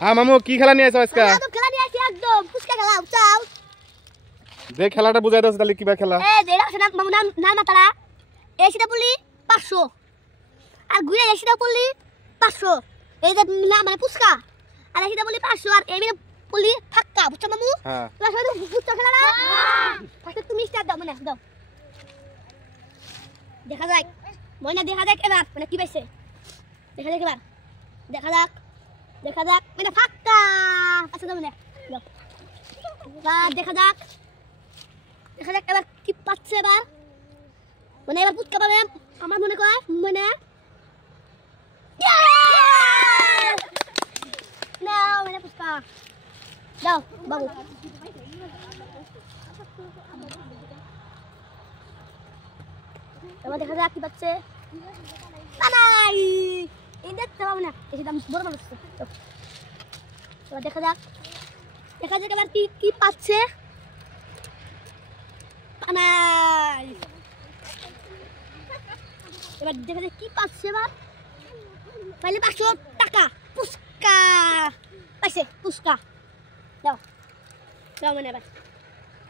হ্যাঁ মামু কি খেলা নিয়ে আছো আজকে? তো খেলা নিয়ে আসি একদম ফুচকা খেলা চাও। যে খেলাটা বুঝাই দাও তাহলে কিবা খেলা? এই যে রাখছ না মামু নাম মাতারা। এসিটা বলি 500 আর ঘুরে এসিটা বলি 500। এই যে নাম মানে ফুচকা আর এসিটা বলি 500 আর এই বলি ফাক্কা বুঝছো মামু? হ্যাঁ তোমরা সবাই ফুচকা খেলা না? ফার্স্টে তুমি স্টার্ট দাও মানে দাও। দেখা যাক ময়না দেখা যাক এবার মানে কি পাইছে দেখা যাক এবার দেখা যাক মানে ফাক্কা আচ্ছা দাও মানে দাও বা দেখা যাক এবার কি পাচ্ছে এবার মানে এবার ফুচকা পাবে আমার মনে করে মানে নাও মানে ফুচকা দাও বাবু এবার দেখা যাক কি পাচ্ছে বানাই এই দেখতে পাবো না এই দাম বড় মানুষ এবার দেখা যাক এবার কি পাচ্ছে বানাই এবার দেখা যাক কি পাচ্ছে এবার পাইলে 500 টাকা ফুচকা পাইছে ফুচকা দাও দাও মানে এবার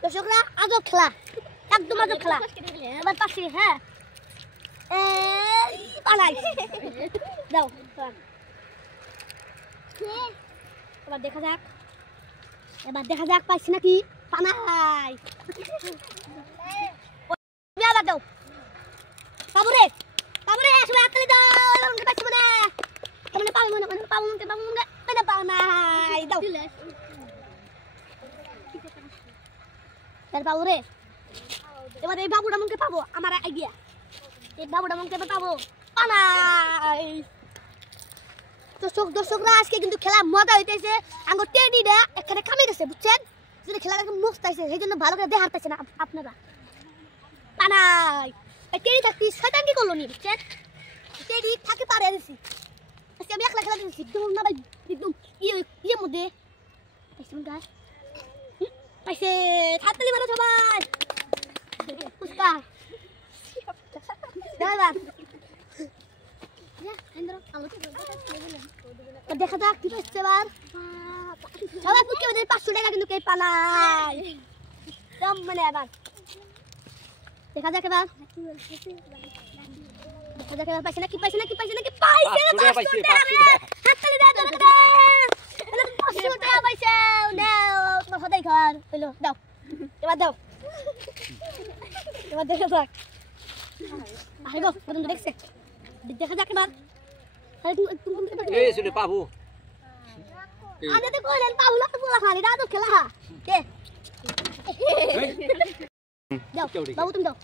দর্শকরা আজব খেলা একদম আজব খেলা এবার পাচ্ছি হ্যাঁ বানাই দাও এবার দেখা যাক পাইছি নাকি বানাই আবার দাও বাবুরে সবাই হাততালি দাও এবার পাইছি মানে পাবো মানে বানাই দাও বাবুরে এবার এই বাবুটা মনকে পাবো আমার আইডিয়া এই বাবুটা মনকে পাবো বানাই দর্শকরা আজকে কিন্তু খেলা মজা হইতেছে আঙ্গুর টেডিটা এখানে কামে গেছে বুঝছেন যদি খেলাটা একদম মস্ত আছে সেই জন্য ভালো করে দেখার পাচ্ছে না আপনারা বানাই টেডি থাকতে শয়তান কি করলো নি বুঝছেন টেডি থাকে পারে দিছি আজকে আমি একলা খেলা দিছি একদম না ভাই একদম ইয়ে মধ্যে পাইছে মন গাছ পাইছে হাততালি মারো সবাই ফুচকা দাদা দেখা যাক কি পাচ্ছে এবার সবাই ফুচকা বাজারে 500 টাকা কিন্তু কেউ পালাই মানে এবার দেখা যাক এবার পাইছে নাকি পাইছে হাততালি দাও দাও 500 টাকা পাইছে নাও তোমার সদাই ঘর হইলো দাও এবার দেখা যাক আরে গো প্রথম দেখছে দেখা যাক এবার আরে তুমি এই শুনে পাবো আরে তো কইলেন পাবো না তো বলা খালি দাও খেলা কে দাও বাবু তুমি দাও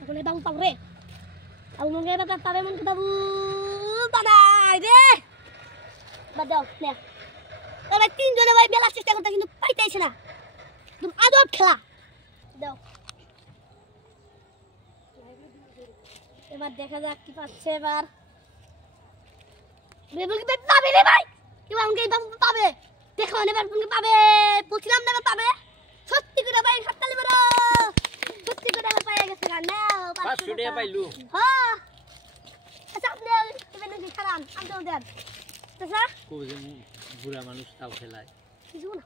এখন বাবু পাবো রে বাবু মনে এবার পাবে মনে বাবু বানাই রে বাদ দাও নে তবে তিনজনে ভাই বেলা চেষ্টা করতে কিন্তু পাইতেছে না তুমি আদব খেলা দাও এবার দেখা যাক কি পাচ্ছে এবার পাবে রে ভাই কেউ আমাকে পাবে দেখো এবার তুমি পাবে বলছিলাম না পাবে সত্যি করে ভাই হাততালি মারো সত্যি করে পায়ে গেছে না নাও 500 টাকা পাইলু হ্যাঁ আচ্ছা আপনি এবেন কি খারান আমদাও দেন আচ্ছা কই যে বুড়া মানুষ তাও খেলায় কিছু না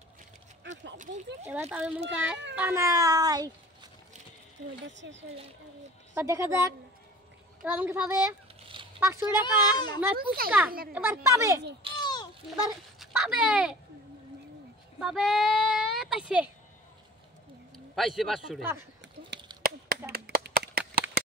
এবার পাবে মন কায় পানাই দেখা যাক এবার আমাকে পাবে 500 টাকা নয় ফুচকা এবার পাবে পাইছে পাইছে 500 টাকা